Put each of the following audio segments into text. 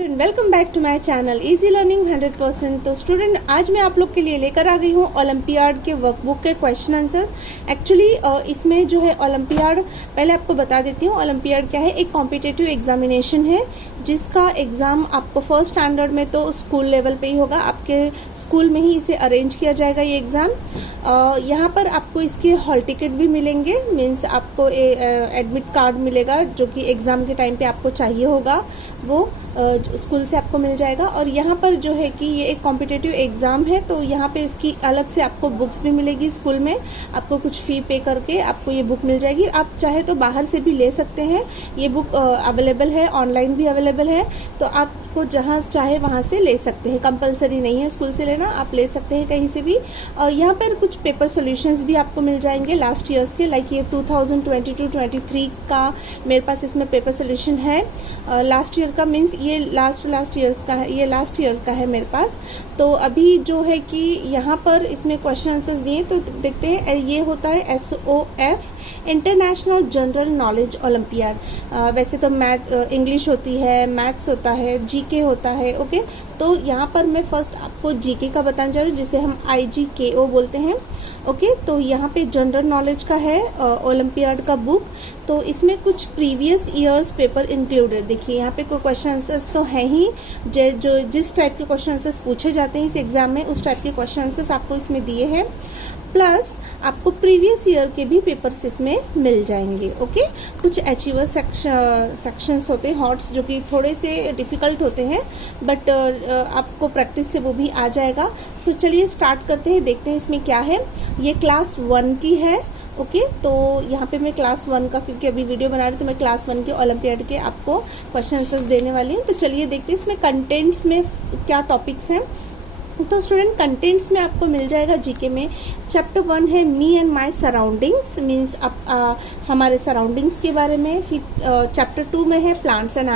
Welcome back to my channel easy learning 100%। तो student, आज मैं आप लोग के लिए लेकर आ गई हूँ ओलंपियाड के वर्कबुक के क्वेश्चन आंसर्स। एक्चुअली इसमें जो है ओलंपियाड, पहले आपको बता देती हूँ ओलंपियाड क्या है। एक कॉम्पिटिटिव एग्जामिनेशन है जिसका एग्ज़ाम आपको फर्स्ट स्टैंडर्ड में तो स्कूल लेवल पे ही होगा, आपके स्कूल में ही इसे अरेंज किया जाएगा ये एग्ज़ाम। यहाँ पर आपको इसके हॉल टिकट भी मिलेंगे, मीन्स आपको एडमिट कार्ड मिलेगा जो कि एग्ज़ाम के टाइम पे आपको चाहिए होगा, वो स्कूल से आपको मिल जाएगा। और यहाँ पर जो है कि ये एक कॉम्पिटिटिव एग्ज़ाम है तो यहाँ पे इसकी अलग से आपको बुक्स भी मिलेगी। स्कूल में आपको कुछ फ़ी पे करके आपको ये बुक मिल जाएगी। आप चाहे तो बाहर से भी ले सकते हैं, ये बुक अवेलेबल है, ऑनलाइन भी अवेलेबल है, तो आपको जहाँ चाहे वहाँ से ले सकते हैं। कंपलसरी नहीं है स्कूल से लेना, आप ले सकते हैं कहीं से भी। और यहाँ पर कुछ पेपर सोल्यूशंस भी आपको मिल जाएंगे लास्ट ईयर्स के, लाइक ये 2022-23 का मेरे पास इसमें पेपर सोल्यूशन है। लास्ट ईयर का मीन्स ये लास्ट ईयर्स का है, ये लास्ट ईयर्स का है मेरे पास। तो अभी जो है कि यहाँ पर इसमें क्वेश्चन आंसर्स दिए, तो देखते हैं। ये होता है SOF, international general knowledge olympiad. वैसे तो इंग्लिश होती है, मैथ्स होता है, GK होता है। ओके, तो यहाँ पर मैं फर्स्ट आपको GK का बताने जा रही हूँ, जिसे हम IGKO बोलते हैं। ओके, तो यहाँ पे जनरल नॉलेज का है ओलंपियाड का बुक। तो इसमें कुछ प्रीवियस ईयर्स पेपर इंक्लूडेड, देखिए यहाँ पे कोई क्वेश्चन आंसर्स तो है ही, जो जिस टाइप के क्वेश्चन आंसर्स पूछे जाते हैं इस एग्जाम में, उस टाइप के क्वेश्चन आंसर्स आपको इसमें दिए हैं। प्लस आपको प्रीवियस ईयर के भी पेपर्स इसमें मिल जाएंगे। ओके, कुछ अचीवर सेक्शंस होते हैं हॉट्स, जो कि थोड़े से डिफिकल्ट होते हैं, बट आपको प्रैक्टिस से वो भी आ जाएगा। सो चलिए स्टार्ट करते हैं, देखते हैं इसमें क्या है। ये क्लास 1 की है। ओके, तो यहाँ पे मैं क्लास 1 का, क्योंकि अभी वीडियो बना रही हूँ तो मैं क्लास 1 के ओलंपियाड के आपको क्वेश्चन आंसर्स देने वाली हूँ। तो चलिए देखते हैं इसमें कंटेंट्स में क्या टॉपिक्स हैं। तो स्टूडेंट, कंटेंट्स में आपको मिल जाएगा GK में। चैप्टर 1 है me and my surroundings, means हमारे सराउंडिंग्स के बारे में। फिर चैप्टर 2 में है प्लांट्स एंड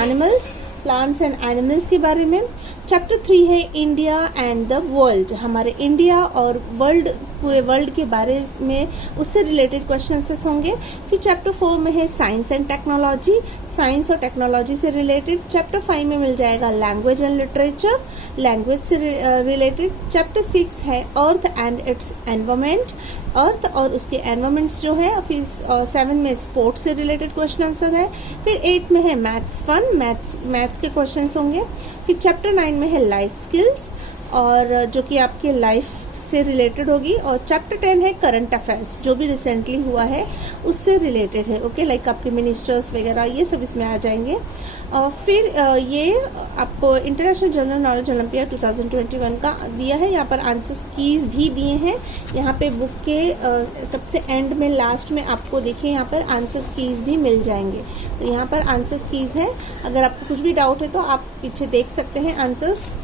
एनिमल्स के बारे में। चैप्टर 3 है इंडिया एंड द वर्ल्ड, हमारे इंडिया और वर्ल्ड, पूरे वर्ल्ड के बारे में, उससे रिलेटेड क्वेश्चन आंसर्स होंगे। फिर चैप्टर 4 में है साइंस एंड टेक्नोलॉजी, साइंस और टेक्नोलॉजी से रिलेटेड। चैप्टर 5 में मिल जाएगा लैंग्वेज एंड लिटरेचर, लैंग्वेज से रिलेटेड। चैप्टर 6 है अर्थ एंड इट्स एनवायरमेंट, अर्थ और उसके एनवायरमेंट्स जो है। फिर 7 में स्पोर्ट्स से रिलेटेड क्वेश्चन आंसर है। फिर 8 में है मैथ्स फन, मैथ्स के क्वेश्चन होंगे। फिर चैप्टर 9 में है लाइफ स्किल्स, और जो कि आपके लाइफ से रिलेटेड होगी। और चैप्टर 10 है करंट अफेयर्स, जो भी रिसेंटली हुआ है उससे रिलेटेड है। ओके, लाइक आपके मिनिस्टर्स वगैरह, ये सब इसमें आ जाएंगे। और फिर ये आपको इंटरनेशनल जनरल नॉलेज ओलंपियाड 2021 का दिया है। यहाँ पर आंसर्स कीज भी दिए हैं। यहाँ पे बुक के सबसे एंड में, लास्ट में आपको देखिए यहाँ पर आंसर्स कीज भी मिल जाएंगे। तो यहाँ पर आंसर्स कीज है, अगर आपको कुछ भी डाउट है तो आप पीछे देख सकते हैं आंसर्स।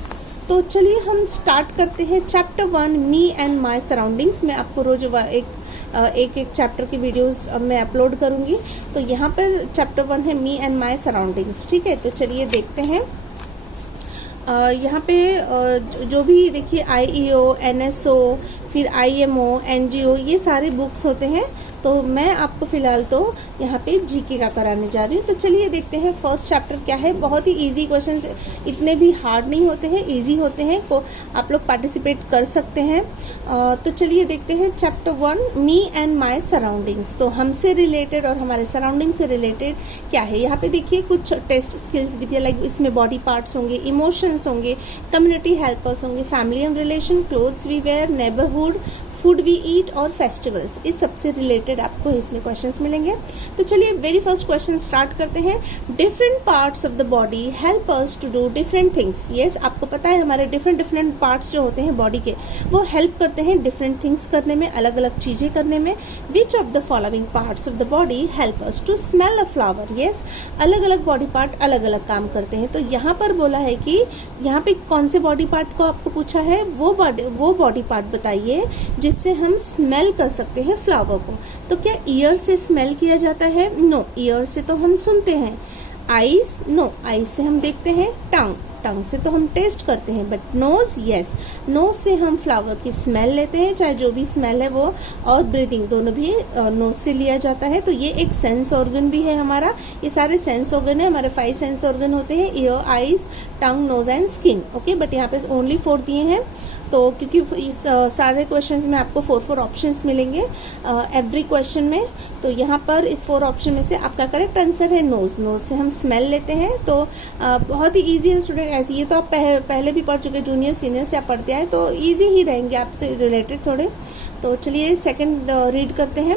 तो चलिए हम स्टार्ट करते हैं। Chapter 1 me and my surroundings, मैं आपको रोज एक चैप्टर की वीडियोस मैं अपलोड करूंगी। तो यहाँ पर चैप्टर 1 है मी एंड माई सराउंडिंग्स। ठीक है, तो चलिए देखते हैं। यहाँ पे जो भी देखिए IEO, NSO, फिर IMO, NGO, ये सारे बुक्स होते हैं। तो मैं आपको फिलहाल तो यहाँ पे GK का कराने जा रही हूँ। तो चलिए देखते हैं फर्स्ट चैप्टर क्या है। बहुत ही इजी क्वेश्चंस, इतने भी हार्ड नहीं होते हैं, इजी होते हैं, को आप लोग पार्टिसिपेट कर सकते हैं। तो चलिए देखते हैं chapter 1 me and my surroundings. तो हमसे रिलेटेड और हमारे सराउंडिंग से रिलेटेड क्या है। यहाँ पे देखिए कुछ टेस्ट स्किल्स भी दिया, लाइक इसमें बॉडी पार्ट्स होंगे, इमोशंस होंगे, कम्युनिटी हेल्पर्स होंगे, family and relation, clothes we wear, neighbourhood, food we eat और फेस्टिवल्स, इस सबसे रिलेटेड आपको इसमें क्वेश्चंस मिलेंगे। तो चलिए वेरी फर्स्ट क्वेश्चन स्टार्ट करते हैं। Different parts of the body help us to do different things. Yes, आपको पता है हमारे डिफरेंट पार्ट्स जो होते हैं बॉडी के, वो हेल्प करते हैं डिफरेंट थिंग्स करने में, अलग अलग चीजें करने में। Which of the following parts of the body help us to smell a flower. Yes, अलग अलग बॉडी पार्ट अलग अलग काम करते हैं। तो यहाँ पर बोला है कि यहाँ पे कौन से बॉडी पार्ट को आपको पूछा है, वो बॉडी पार्ट बताइए जिससे हम स्मेल कर सकते हैं फ्लावर को। तो क्या ईयर से स्मेल किया जाता है? नो, ईयर से तो हम सुनते हैं। आईज? नो, आईज से हम देखते हैं। टंग? टंग से तो हम टेस्ट करते हैं, बट नोज, यस, नोज से हम फ्लावर की स्मेल लेते हैं, चाहे जो भी स्मेल है वो, और ब्रीदिंग दोनों भी नोज से लिया जाता है। तो ये एक सेंस ऑर्गन भी है हमारा, ये सारे सेंस ऑर्गन है, हमारे 5 सेंस ऑर्गन होते हैं, ear, eyes, tongue, nose and skin. Okay, but यहाँ पे ओनली 4 दिए हैं, तो क्योंकि इस सारे क्वेश्चंस में आपको 4 ऑप्शंस मिलेंगे एवरी क्वेश्चन में, तो यहाँ पर इस 4 ऑप्शन में से आपका करेक्ट आंसर है नोज। नोज से हम स्मेल लेते हैं, तो बहुत ही इजी है स्टूडेंट। ऐसे ये तो आप पहले भी पढ़ चुके, जूनियर सीनियर से आप पढ़ते आए, तो इजी ही रहेंगे आपसे रिलेटेड थोड़े। तो चलिए सेकंड रीड करते हैं।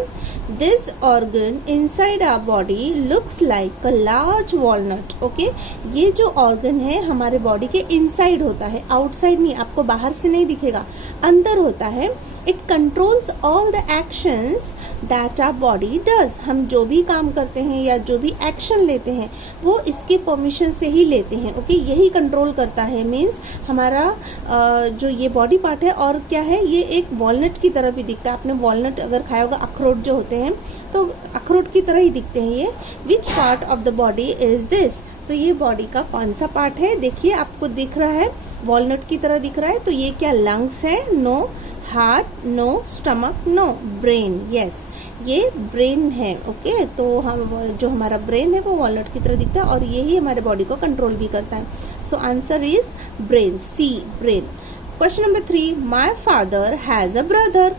This organ inside our body looks like a large walnut. Okay, ये जो ऑर्गन है हमारे बॉडी के इनसाइड होता है, आउटसाइड नहीं, आपको बाहर से नहीं दिखेगा, अंदर होता है। It controls all the actions that our body does. हम जो भी काम करते हैं या जो भी एक्शन लेते हैं वो इसके परमिशन से ही लेते हैं। ओके, यही कंट्रोल करता है, मीन्स हमारा जो ये बॉडी पार्ट है, और क्या है, ये एक वॉलनट की तरह भी दिखता है। आपने वॉलनट अगर खाया होगा, अखरोट जो होते हैं, तो अखरोट की तरह ही दिखते हैं ये। विच part of the body is this? तो ये बॉडी का कौन सा पार्ट है? देखिए आपको दिख रहा है, वॉलनट की तरह दिख रहा है, तो ये क्या लंग्स है? No. Heart? No. Stomach? No. Brain? Yes, ये ब्रेन है। ओके, तो हम जो हमारा ब्रेन है वो वॉलनट की तरह दिखता है, और यही हमारे बॉडी को कंट्रोल भी करता है। So answer is brain, C, brain. Question number 3, my father has a brother.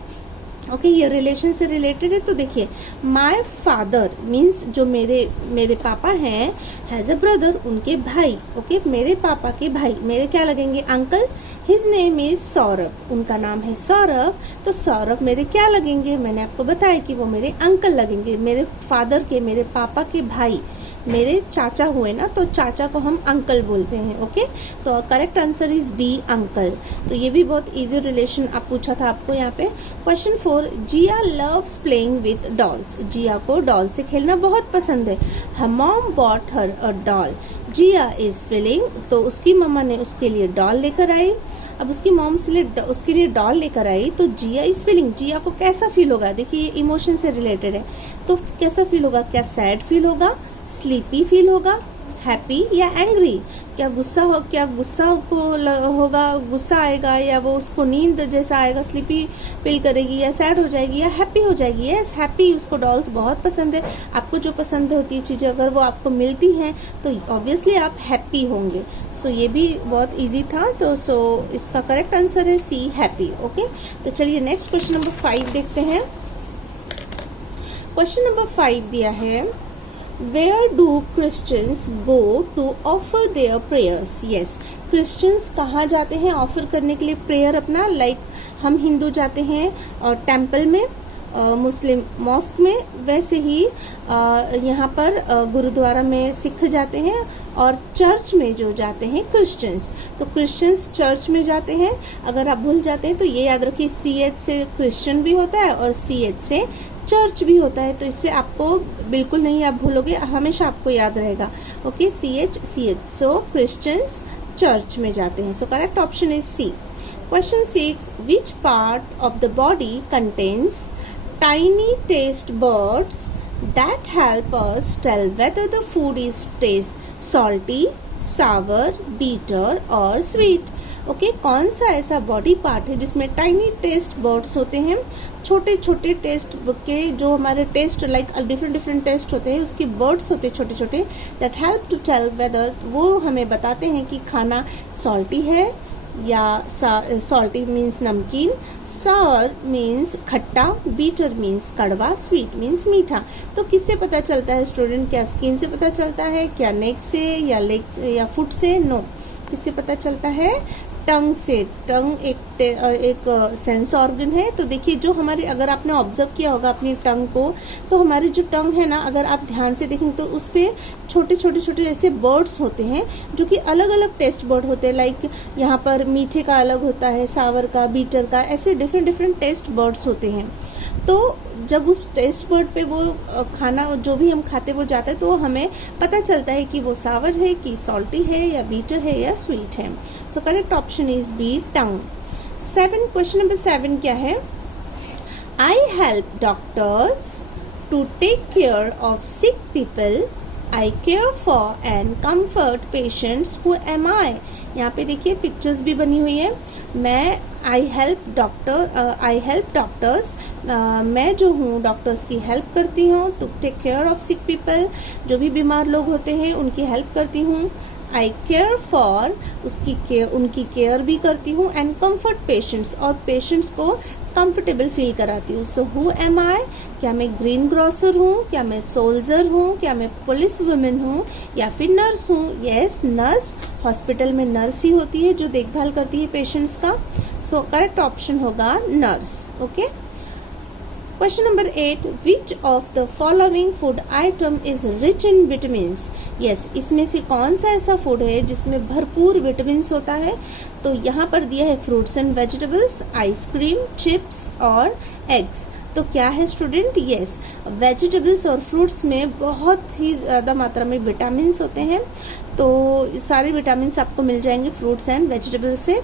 Okay, ये रिलेशन से रिलेटेड है, तो देखिए माई फादर मीन्स जो मेरे पापा हैं, हैज अ ब्रदर, उनके भाई। ओके, मेरे पापा के भाई, मेरे क्या लगेंगे? Uncle. His name is Saurabh, उनका नाम है सौरभ, तो सौरभ मेरे क्या लगेंगे? मैंने आपको बताया कि वो मेरे अंकल लगेंगे, मेरे फादर के, मेरे पापा के भाई, मेरे चाचा हुए ना, तो चाचा को हम अंकल बोलते हैं। ओके, तो correct answer is B, uncle. तो ये भी बहुत इजी रिलेशन आप पूछा था आपको यहाँ पे। Question 4, Jiya loves playing with dolls. Jiya को डॉल से खेलना बहुत पसंद है। Her mom bought her a doll. Jiya is feeling, तो उसकी मम्मा ने उसके लिए डॉल लेकर आई। अब उसकी मॉम उसके लिए डॉल लेकर आई, तो जिया इज फीलिंग, जिया को कैसा फील होगा? देखिए ये इमोशन से रिलेटेड है, तो कैसा फील होगा? क्या सैड फील होगा, स्लीपी फील होगा, हैप्पी या एंग्री? क्या गुस्सा को होगा, गुस्सा आएगा, या वो उसको नींद जैसा आएगा, स्लीपी फील करेगी, या सैड हो जाएगी, या हैप्पी हो जाएगी? Yes, happy. उसको डॉल्स बहुत पसंद है। आपको जो पसंद होती है चीजें अगर वो आपको मिलती हैं तो ऑब्वियसली आप हैप्पी होंगे। सो ये भी बहुत इजी था, तो इसका करेक्ट आंसर है सी, हैप्पी। ओके, तो चलिए नेक्स्ट क्वेश्चन नंबर 5 देखते हैं। क्वेश्चन नंबर 5 दिया है, Where do Christians go to offer their prayers? Yes, Christians कहाँ जाते हैं ऑफर करने के लिए प्रेयर अपना? लाइक हम हिंदू जाते हैं और टेम्पल में, मुस्लिम मॉस्क में, वैसे ही यहाँ पर गुरुद्वारा में सिख जाते हैं, और चर्च में जो जाते हैं क्रिश्चियंस, तो क्रिश्चियंस चर्च में जाते हैं। अगर आप भूल जाते हैं तो ये याद रखिए, CH से क्रिश्चियन भी होता है और CH से चर्च भी होता है, तो इससे आपको बिल्कुल नहीं आप भूलोगे, हमेशा आपको याद रहेगा। Okay, CH, so Christians church में जाते हैं। So correct option is C. Question 6, which part of the body contains tiny taste buds that help us tell whether the food is salty, sour, bitter or sweet. Okay, कौन सा ऐसा body part है जिसमें tiny taste buds होते हैं, छोटे छोटे test के, जो हमारे टेस्ट लाइक डिफरेंट टेस्ट होते हैं, उसके बर्ड्स होते हैं छोटे छोटे, that help to tell whether, वो हमें बताते हैं कि खाना सॉल्टी है या सॉल्टी मीन्स नमकीन, सावर मीन्स खट्टा, बीटर मीन्स कड़वा, स्वीट मीन्स मीठा। तो किससे पता चलता है स्टूडेंट? क्या स्किन से पता चलता है, क्या नेक से, या लेग या फुट से? नो, किससे पता चलता है? टंग से। टंग एक सेंस ऑर्गन है। तो देखिए जो हमारे, अगर आपने ऑब्जर्व किया होगा अपनी टंग को, तो हमारी जो टंग है ना, अगर आप ध्यान से देखेंगे तो उस पर छोटे ऐसे बर्ड्स होते हैं जो कि अलग अलग टेस्ट बर्ड होते हैं। लाइक यहाँ पर मीठे का अलग होता है, सावर का, बीटर का, ऐसे डिफरेंट टेस्ट बर्ड्स होते हैं। तो जब उस टेस्ट बर्ड पे वो खाना जो भी हम खाते वो जाता है, तो हमें पता चलता है कि वो सावर है, कि सॉल्टी है, या बीटर है, या स्वीट है। So correct option is B, tongue. 7, question number 7 क्या है? I help doctors to take care of sick people I care for and comfort patients. Who am I? यहाँ पे देखिए पिक्चर्स भी बनी हुई है. मैं आई हेल्प डॉक्टर्स, मैं जो हूँ डॉक्टर्स की हेल्प करती हूँ. To take care of sick people, जो भी बीमार लोग होते हैं उनकी हेल्प करती हूँ. आई केयर फॉर, उनकी केयर भी करती हूँ. एंड कम्फर्ट पेशेंट्स, और पेशेंट्स को कंफर्टेबल फील कराती हूँ. सो हु एम आई? क्या मैं ग्रीन ग्रोसर हूँ, क्या मैं सोल्जर हूँ, क्या मैं पुलिस वुमेन हूँ, या फिर नर्स हूँ? Yes, nurse. हॉस्पिटल में नर्स ही होती है जो देखभाल करती है पेशेंट्स का. सो करेक्ट ऑप्शन होगा nurse. Okay. Question number 8, which of the following food item is rich in vitamins? Yes, इसमें से कौन सा ऐसा फूड है जिसमें भरपूर विटामिन्स होता है? तो यहाँ पर दिया है fruits and vegetables, ice cream, chips और एग्स. तो क्या है स्टूडेंट? यस, वेजिटेबल्स और फ्रूट्स में बहुत ही ज़्यादा मात्रा में विटामिन्स होते हैं. तो सारे विटामिन्स आपको मिल जाएंगे फ्रूट्स एंड वेजिटेबल्स से.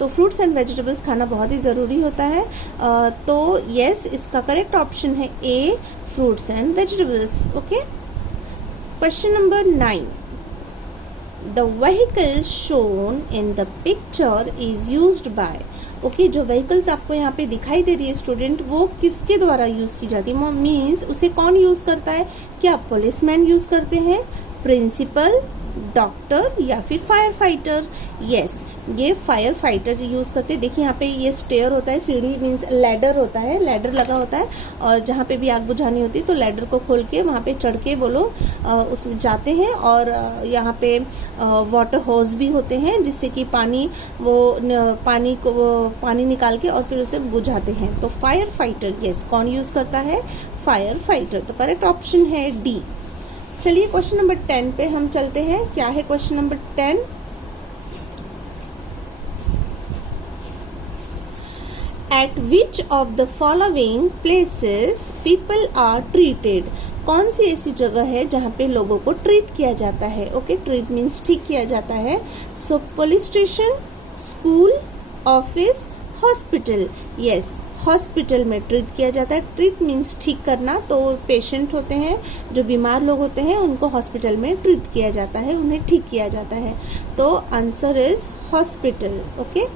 तो फ्रूट्स एंड वेजिटेबल्स खाना बहुत ही ज़रूरी होता है. तो यस, इसका करेक्ट ऑप्शन है A, fruits and vegetables. Okay. Question number 9, the vehicle shown in the picture is used by. Okay, जो व्हीकल्स आपको यहाँ पे दिखाई दे रही है स्टूडेंट, वो किसके द्वारा यूज की जाती है? मीन्स उसे कौन यूज करता है? क्या पुलिसमैन यूज करते हैं, प्रिंसिपल, डॉक्टर या फिर फायर फाइटर? यस, ये फायर फाइटर यूज करते हैं. देखिए यहाँ पे ये स्टेयर होता है, सीढ़ी मीन्स लैडर होता है, लैडर लगा होता है. और जहाँ पे भी आग बुझानी होती है तो लैडर को खोल के वहाँ पे चढ़ के वो लोग उसमें जाते हैं. और यहाँ पे वाटर होज भी होते हैं जिससे कि पानी निकाल के और फिर उसे बुझाते हैं. तो फायर फाइटर, यस, कौन यूज करता है? Fire fighter. तो करेक्ट ऑप्शन है डी. चलिए क्वेश्चन नंबर 10 पे हम चलते हैं. क्या है question number 10? At which of the following places people are treated? कौन सी ऐसी जगह है जहाँ पे लोगों को ट्रीट किया जाता है? ओके, ट्रीट मीन्स ठीक किया जाता है. So police station, school, office, hospital. Yes, hospital में ट्रीट किया जाता है. ट्रीट मीन्स ठीक करना. तो पेशेंट होते हैं, जो बीमार लोग होते हैं, उनको हॉस्पिटल में ट्रीट किया जाता है, उन्हें ठीक किया जाता है. तो आंसर इज हॉस्पिटल. ओके.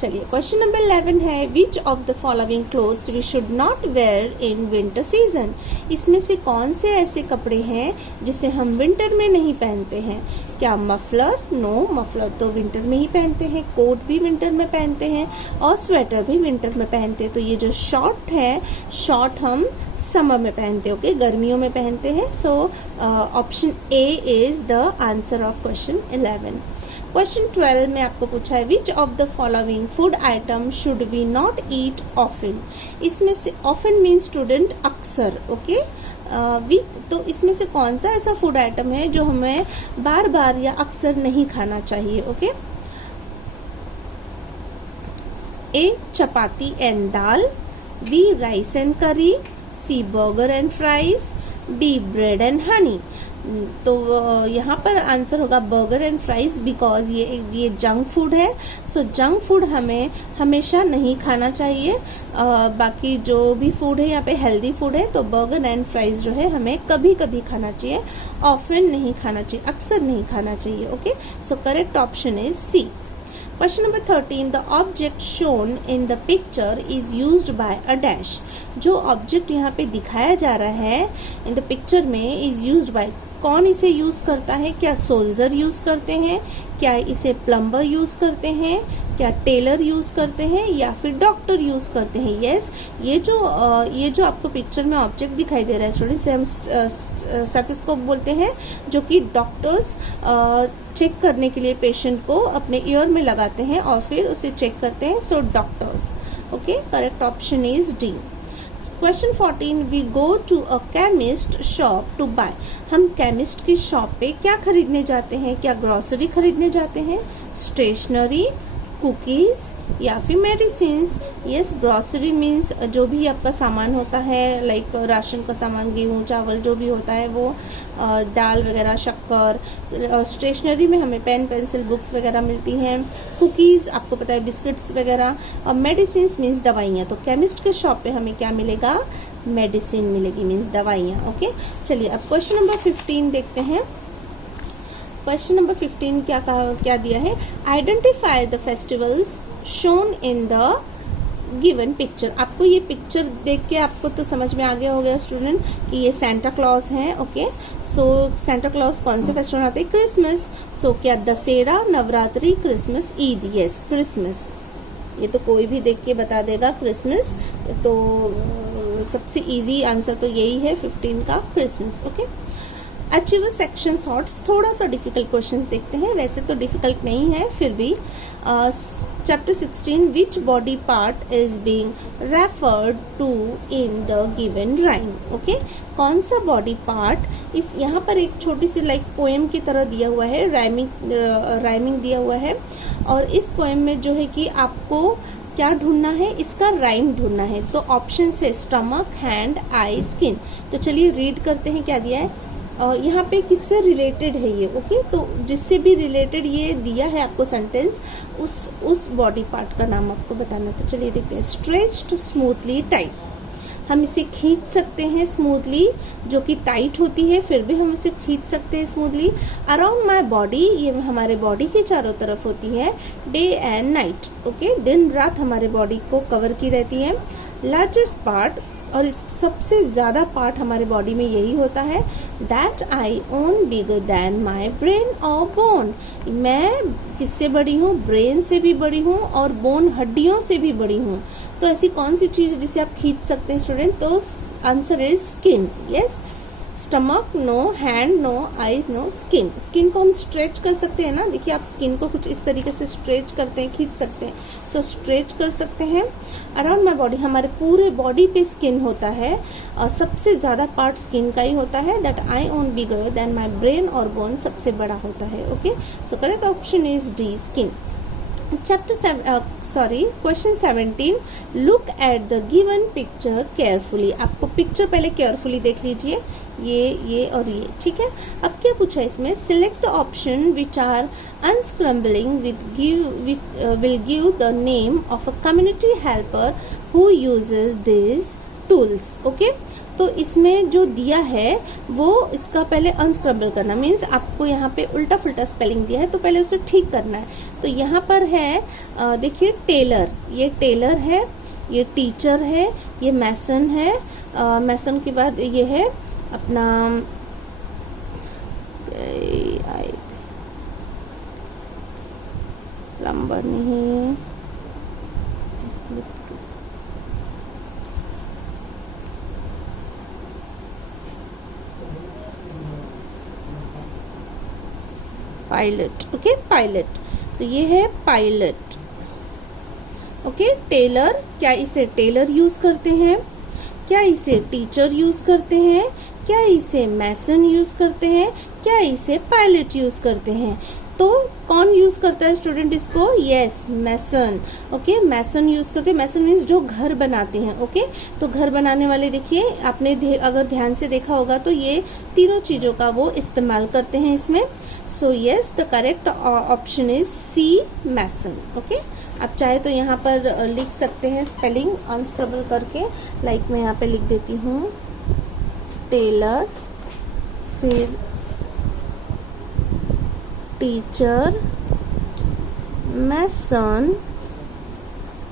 चलिए क्वेश्चन नंबर 11 है, which of the following clothes we should not wear in winter season? इसमें से कौन से ऐसे कपड़े हैं जिसे हम विंटर में नहीं पहनते हैं? क्या मफलर? नो, मफलर तो विंटर में ही पहनते हैं. कोट भी विंटर में पहनते हैं और स्वेटर भी विंटर में पहनते हैं. तो ये जो शॉर्ट है, शॉर्ट हम समर में पहनते हैं. ओके, गर्मियों में पहनते हैं. So option A is the answer of question 11. Question 12 में आपको पूछा है, which of the following food item should we not eat often? इसमें से ऑफन मीन स्टूडेंट अक्सर. ओके. तो इसमें से कौन सा ऐसा फूड आइटम है जो हमें बार बार या अक्सर नहीं खाना चाहिए? Okay. A, chapati and dal, B, rice and curry, C, burger and fries, D, bread and honey. तो यहाँ पर आंसर होगा बर्गर एंड फ्राइज, बिकॉज ये जंक फूड है. सो जंक फूड हमें हमेशा नहीं खाना चाहिए. बाकी जो भी फूड है यहाँ पे हेल्दी फूड है. तो बर्गर एंड फ्राइज जो है हमें कभी कभी खाना चाहिए, ऑफन नहीं खाना चाहिए, अक्सर नहीं खाना चाहिए. Okay. So correct option is C. Question number 13, the object shown in the picture is used by a dash. जो ऑब्जेक्ट यहाँ पे दिखाया जा रहा है इन द पिक्चर में इज यूज्ड बाय, कौन इसे यूज करता है? क्या सोल्जर यूज करते हैं, क्या इसे प्लम्बर यूज करते हैं, क्या टेलर यूज करते हैं, या फिर डॉक्टर यूज करते हैं? यस, ये जो आपको पिक्चर में ऑब्जेक्ट दिखाई दे रहा है स्टूडेंट्स, हम स्टेथोस्कोप बोलते हैं, जो कि डॉक्टर्स चेक करने के लिए पेशेंट को अपने ईयर में लगाते हैं और फिर उसे चेक करते हैं. So doctors. Okay, correct option is D. Question 14, we go to a chemist shop to buy. हम केमिस्ट की शॉप पे क्या खरीदने जाते हैं? क्या ग्रोसरी खरीदने जाते हैं, स्टेशनरी, कुकीज या फिर मेडिसिन्स? यस, ग्रोसरी मीन्स जो भी आपका सामान होता है, लाइक राशन का सामान, गेहूँ चावल जो भी होता है वो, दाल वगैरह, शक्कर. स्टेशनरी में हमें पेन पेंसिल बुक्स वगैरह मिलती हैं. कुकीज़ आपको पता है बिस्किट्स वगैरह. और मेडिसिन्स मीन्स दवाइयाँ. तो केमिस्ट के शॉप पे हमें क्या मिलेगा? मेडिसिन मिलेगी, मीन्स दवाइयाँ। ओके, चलिए अब क्वेश्चन नंबर 15 देखते हैं। क्वेश्चन नंबर 15 क्या दिया है? Identify the festivals shown in the given picture. आपको ये पिक्चर देख के आपको तो समझ में आ गया हो गया स्टूडेंट कि ये सेंटा क्लॉज हैं। ओके, सो सेंटा क्लॉज कौन से फेस्टिवल आते हैं? क्रिसमस। सो क्या Dussehra, Navratri, Christmas, Eid? Yes, Christmas. ये तो कोई भी देख के बता देगा क्रिसमस। तो सबसे इजी आंसर तो यही है 15 का, Christmas. Okay, achiever section shorts, थोड़ा सा डिफिकल्ट क्वेश्चंस देखते हैं। वैसे तो डिफिकल्ट नहीं है, फिर भी chapter 16 which body part is being referred to in the given rhyme. Okay, कौन सा बॉडी पार्ट, इस यहाँ पर एक छोटी सी लाइक पोएम की तरह दिया हुआ है, राइमिंग दिया हुआ है। और इस पोएम में जो है कि आपको क्या ढूंढना है? इसका राइम ढूंढना है। तो ऑप्शन से स्टमक, हैंड, आई, स्किन। तो चलिए रीड करते हैं क्या दिया है। यहाँ पे किससे रिलेटेड है ये? ओके, तो जिससे भी रिलेटेड ये दिया है आपको सेंटेंस, उस बॉडी पार्ट का नाम आपको बताना। तो चलिए देखते हैं। Stretched, smoothly, tight. हम इसे खींच सकते हैं स्मूथली, जो कि टाइट होती है, फिर भी हम इसे खींच सकते हैं स्मूथली। अराउंड माई बॉडी, ये हमारे बॉडी के चारों तरफ होती है। डे एंड नाइट, ओके, दिन रात हमारे बॉडी को कवर की रहती है। लार्जेस्ट पार्ट, और इस सबसे ज़्यादा पार्ट हमारे बॉडी में यही होता है। That I own bigger than my brain और बोन। मैं किससे बड़ी हूँ? ब्रेन से भी बड़ी हूँ और बोन, हड्डियों से भी बड़ी हूँ। तो ऐसी कौन सी चीज़ है जिसे आप खींच सकते हैं स्टूडेंट? तो answer is skin. Yes, stomach no, hand no, eyes no, skin. Skin को हम स्ट्रेच कर सकते हैं ना, देखिए आप स्किन को कुछ इस तरीके से स्ट्रेच करते हैं, खींच सकते हैं। सो स्ट्रेच कर सकते हैं। अराउंड माई बॉडी, हमारे पूरे बॉडी पे स्किन होता है और सबसे ज़्यादा पार्ट स्किन का ही होता है। That I own bigger than my brain और बोन, सबसे बड़ा होता है। Okay, so correct option is D, skin. Question 17, look at the given picture carefully. आपको पिक्चर पहले केयरफुली देख लीजिए, ये और ये, ठीक है। अब क्या पूछा है इसमें? Select the option which are unscrambling will give the name of a community helper who uses this tools. Okay, तो इसमें जो दिया है वो इसका पहले अनस्क्रम्बल करना, मीन्स आपको यहाँ पे उल्टा फुल्टा स्पेलिंग दिया है तो पहले उसे ठीक करना है। तो यहाँ पर है, देखिए टेलर, ये टेलर है, ये टीचर है, ये मैसन है, मैसन के बाद ये है अपना प्लम्बर नहीं, पायलट। ओके, पायलट, तो ये है पायलट। ओके, टेलर, क्या इसे टेलर यूज करते हैं? क्या इसे टीचर यूज करते हैं? क्या इसे मैसन यूज करते हैं? क्या इसे पायलट यूज करते हैं? तो कौन यूज करता है स्टूडेंट इसको? यस, मैसन। ओके, मैसन यूज करते हैं। मैसन मीन्स जो घर बनाते हैं। ओके, तो घर बनाने वाले, देखिए आपने अगर ध्यान से देखा होगा तो ये तीनों चीजों का वो इस्तेमाल करते हैं इसमें। So yes, the correct option is C, mason. Okay, आप चाहे तो यहाँ पर लिख सकते हैं स्पेलिंग अनस्क्रबल करके, लाइक मैं यहाँ पे लिख देती हूँ टेलर, फिर टीचर, मैसन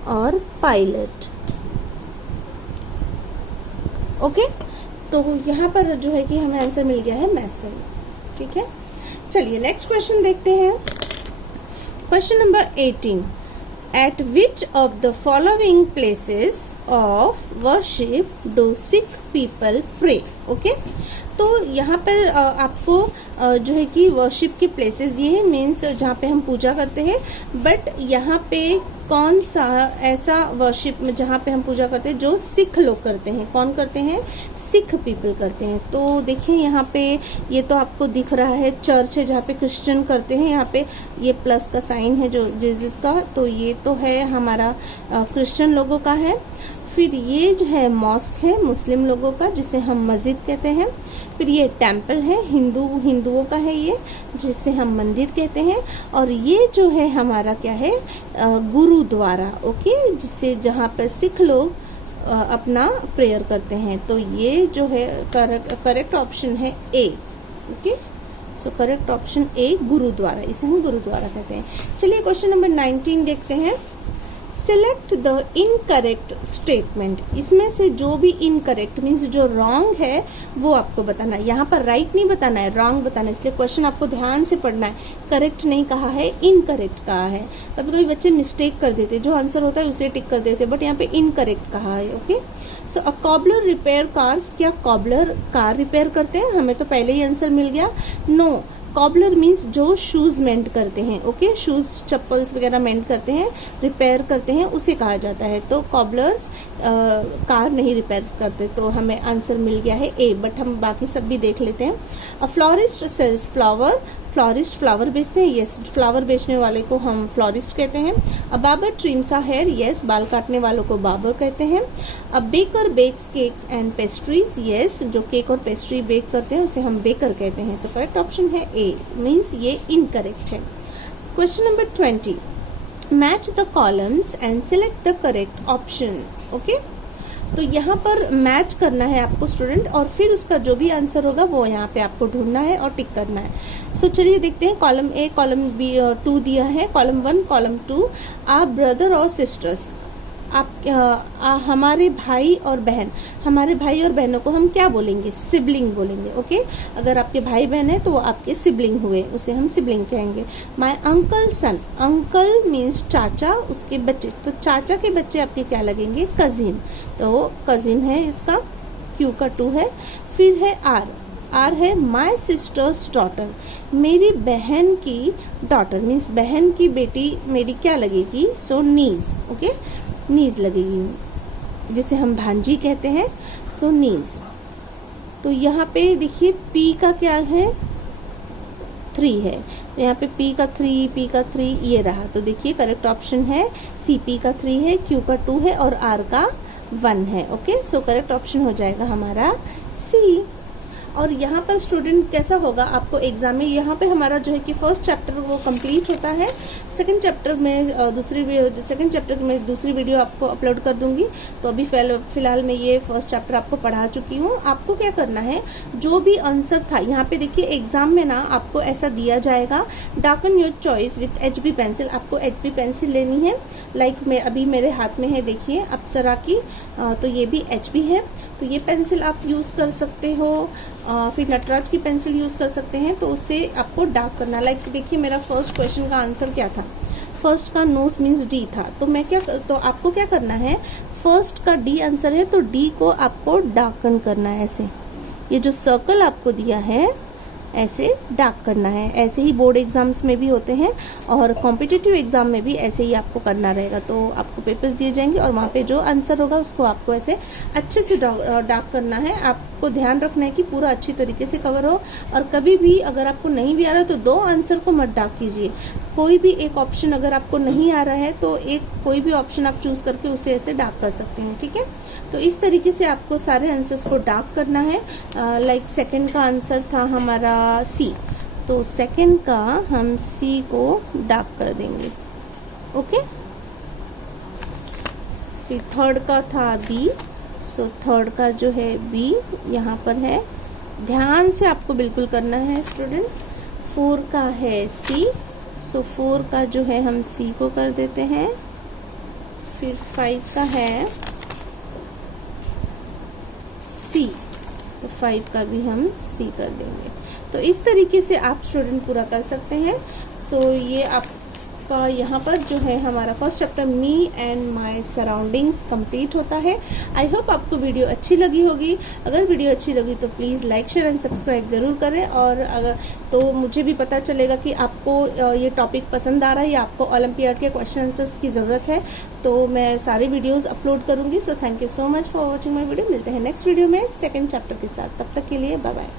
और पायलट। ओके, तो यहाँ पर जो है कि हमें आंसर मिल गया है मैसन। ठीक है, चलिए नेक्स्ट क्वेश्चन देखते हैं। Question number 18, at which of the following places of worship do Sikh people pray. Okay, तो यहाँ पर आपको जो है कि वर्शिप के प्लेसेस दिए हैं, मीन्स जहाँ पे हम पूजा करते हैं। बट यहाँ पे कौन सा ऐसा वर्शिप में जहाँ पे हम पूजा करते हैं जो सिख लोग करते हैं? कौन करते हैं? सिख पीपल करते हैं। तो देखिए यहाँ पे ये तो आपको दिख रहा है चर्च है जहाँ पे क्रिश्चियन करते हैं। यहाँ पे ये प्लस का साइन है जो जीसस का, तो ये तो है हमारा क्रिश्चियन लोगों का है। फिर ये जो है मॉस्क है मुस्लिम लोगों का, जिसे हम मस्जिद कहते हैं। फिर ये टेम्पल है हिंदुओं का है, ये जिसे हम मंदिर कहते हैं। और ये जो है हमारा क्या है? गुरुद्वारा। ओके, जिसे जहाँ पर सिख लोग अपना प्रेयर करते हैं। तो ये जो है करेक्ट ऑप्शन है A. Okay, so correct option A gurdwara, इसे हम गुरुद्वारा कहते हैं। चलिए क्वेश्चन नंबर 19 देखते हैं। Select the incorrect statement. इसमें से जो भी इनकरेक्ट मीन्स जो रॉन्ग है वो आपको बताना है। यहाँ पर राइट नहीं बताना है, रॉन्ग बताना है, इसलिए क्वेश्चन आपको ध्यान से पढ़ना है। करेक्ट नहीं कहा है, इनकरेक्ट कहा है। कभी कभी बच्चे मिस्टेक कर देते, जो आंसर होता है उसे टिक कर देते, बट यहाँ पे इनकरेक्ट कहा है। ओके, सो अ कॉबलर रिपेयर कार्स। क्या कॉबलर कार रिपेयर करते हैं? हमें तो पहले ही आंसर मिल गया, नो। कॉबलर मीन्स जो शूज मेंट करते हैं। ओके, शूज चप्पल्स वगैरह मेंट करते हैं, रिपेयर करते हैं, उसे कहा जाता है। तो कॉबलर्स कार नहीं रिपेयर करते, तो हमें आंसर मिल गया है ए। बट हम बाकी सब भी देख लेते हैं। A florist sells flower. Florist flower बेचते हैं, यस। फ्लावर बेचने वाले को हम फ्लोरिस्ट कहते हैं। A barber trims a hair, yes. बाल काटने वालों को बार्बर कहते हैं। A baker bakes cakes and pastries, yes. जो केक और पेस्ट्री बेक करते हैं उसे हम बेकर कहते हैं। सो करेक्ट ऑप्शन है ए, मीन्स ये इनकरेक्ट है। Question number 20, match the columns and select the correct option. Okay, तो यहाँ पर मैच करना है आपको स्टूडेंट, और फिर उसका जो भी आंसर होगा वो यहाँ पे आपको ढूंढना है और टिक करना है। सो चलिए देखते हैं। कॉलम ए, कॉलम बी 2 दिया है, कॉलम 1, कॉलम 2। आप ब्रदर और सिस्टर्स, आप हमारे भाई और बहन। हमारे भाई और बहनों को हम क्या बोलेंगे? सिबलिंग बोलेंगे। ओके, अगर आपके भाई बहन है तो वो आपके सिबलिंग हुए, उसे हम सिबलिंग कहेंगे। My uncle son. Uncle means चाचा, उसके बच्चे, तो चाचा के बच्चे आपके क्या लगेंगे? कजिन। तो कजिन है इसका, क्यू का 2 है। फिर है आर। आर है माई सिस्टर्स डॉटर, मेरी बहन की डॉटर मीन्स बहन की बेटी मेरी क्या लगेगी? सो नीज। ओके, नीज लगेगी, जिसे हम भांजी कहते हैं। सो नीज। तो यहाँ पे देखिए पी का क्या है? 3 है, तो यहाँ पे पी का 3, पी का 3 ये रहा। तो देखिए करेक्ट ऑप्शन है सी। पी का 3 है, क्यू का 2 है और आर का 1 है। ओके, सो करेक्ट ऑप्शन हो जाएगा हमारा सी। और यहाँ पर स्टूडेंट कैसा होगा आपको एग्जाम में, यहाँ पे हमारा जो है कि फर्स्ट चैप्टर वो कंप्लीट होता है। सेकंड चैप्टर में दूसरी वीडियो आपको अपलोड कर दूंगी। तो अभी फिलहाल मैं ये फर्स्ट चैप्टर आपको पढ़ा चुकी हूँ। आपको क्या करना है, जो भी आंसर था यहाँ पे देखिए एग्जाम में ना आपको ऐसा दिया जाएगा, darken your choice with HB pencil. आपको HB पेंसिल लेनी है, लाइक मैं अभी मेरे हाथ में है, देखिए अप्सरा की, तो ये भी HB है। तो ये पेंसिल आप यूज कर सकते हो, फिर नटराज की पेंसिल यूज कर सकते हैं। तो उससे आपको डार्क करना, लाइक देखिए मेरा फर्स्ट क्वेश्चन का आंसर क्या था? फर्स्ट का नोज मीन्स डी था। तो आपको क्या करना है, फर्स्ट का डी आंसर है तो डी को आपको डार्कन करना है ऐसे। ये जो सर्कल आपको दिया है ऐसे डार्क करना है। ऐसे ही बोर्ड एग्जाम्स में भी होते हैं और कॉम्पिटिटिव एग्जाम में भी ऐसे ही आपको करना रहेगा। तो आपको पेपर्स दिए जाएंगे और वहाँ पे जो आंसर होगा उसको आपको ऐसे अच्छे से डार्क करना है। आपको ध्यान रखना है कि पूरा अच्छी तरीके से कवर हो, और कभी भी अगर आपको नहीं भी आ रहा है तो 2 आंसर को मत डार्क कीजिए। कोई भी एक ऑप्शन अगर आपको नहीं आ रहा है तो कोई भी ऑप्शन आप चूज करके उसे ऐसे डार्क कर सकते हैं, ठीक है। तो इस तरीके से आपको सारे आंसर्स को डार्क करना है। लाइक सेकंड का आंसर था हमारा सी, तो सेकंड का हम सी को डार्क कर देंगे। ओके, फिर थर्ड का था बी, सो थर्ड का जो है बी यहाँ पर है। ध्यान से आपको बिल्कुल करना है स्टूडेंट। 4 का है सी, सो 4 का जो है हम सी को कर देते हैं। फिर 5 का है सी, तो 5 का भी हम सी कर देंगे। तो इस तरीके से आप स्टूडेंट पूरा कर सकते हैं। सो ये आपका यहाँ पर जो है हमारा first chapter me and my surroundings complete होता है। आई होप आपको वीडियो अच्छी लगी होगी। अगर वीडियो अच्छी लगी तो please like share and subscribe ज़रूर करें, और अगर तो मुझे भी पता चलेगा कि आपको ये टॉपिक पसंद आ रहा है या आपको ओलंपियाड के क्वेश्चन आंसर्स की ज़रूरत है। तो मैं सारे वीडियोज़ अपलोड करूँगी। So thank you so much for watching my video. मिलते हैं नेक्स्ट वीडियो में सेकेंड चैप्टर के साथ। तब तक के लिए बाय बाय।